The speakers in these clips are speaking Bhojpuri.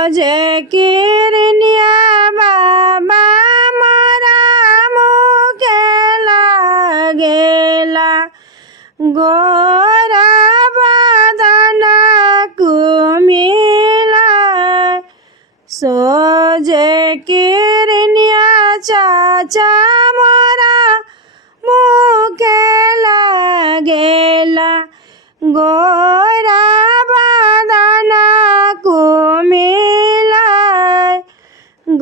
सोझे किरनिया बाबा मोरा मुखे लागेला गोरा बदन कुमिला सोझे किरनिया चाचा मोरा मुखे लागेला गोरा बदन कुमिला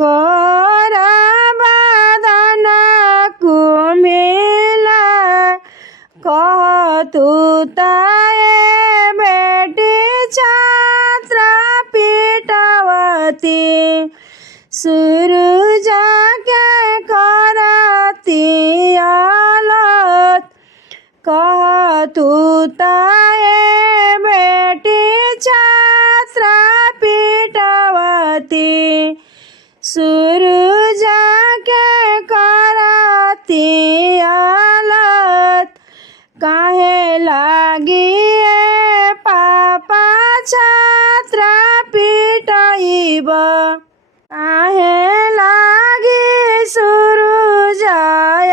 गोरा बदन कुमिला कहतु ताए बेटी छात्र पीठवती सूरज के करती आलत कहतु ताए बेटी छात्र पीठवती सूरज के करती आलत काहे लागी पापा छात्र पीटाइब काहे लागी सूरज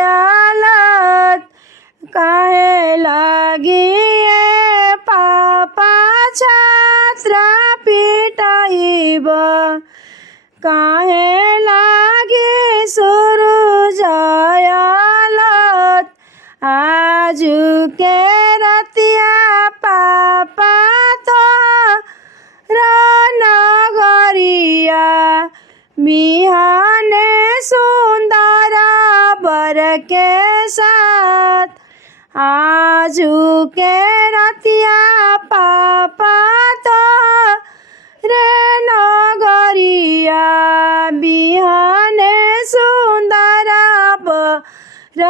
आलत काहे लागी पापा छात्र पीटाइब काहे लागी सूरज आलत आजू के रतिया पापा तो नगरिया बिहाने सुंदर बर के साथ आजू के रतिया पापा तो नगरिया बिहाने सुंदर बर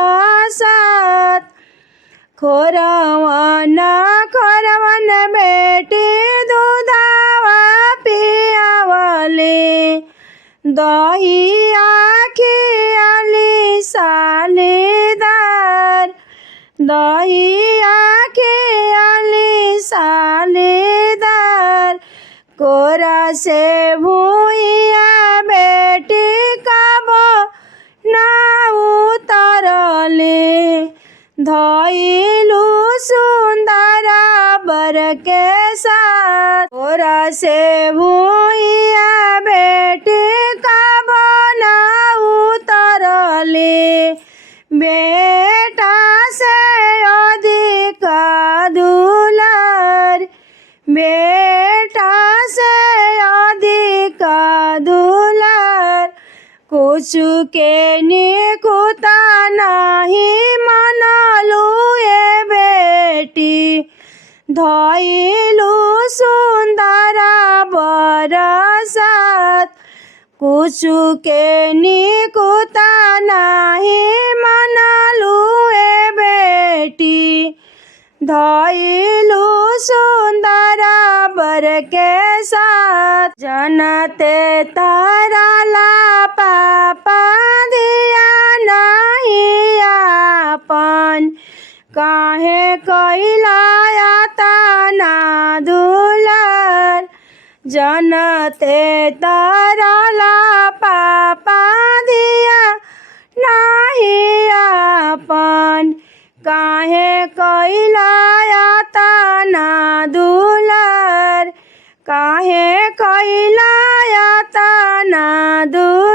साथ खोरवन खोरवन बेटी दूधावा पियावले दही खियाली सालीदार दही खियाली सालीदार कोरा से भूइया बेटी कबो ना उतरले धइलु सुंदर बर के साथ कोरा से भूइया बेटी कबो ना उतरले बेटा से अधिक दुलार बेटा से अधिक दुलार कुछ के निकुता नहीं मनलू ए बेटी धइलु सुंदर बरसात कुछ के निकुता नहीं मनलू ए बेटी धइलु सुंदर बर के साथ जनते ताराला पापा दिया नहीं आपन काहे कैलाया तना दुलार जनते ताराला पापा दिया नहीं आपन काहे कैलाया तना दुलार काहे कैलाया तना दुलार।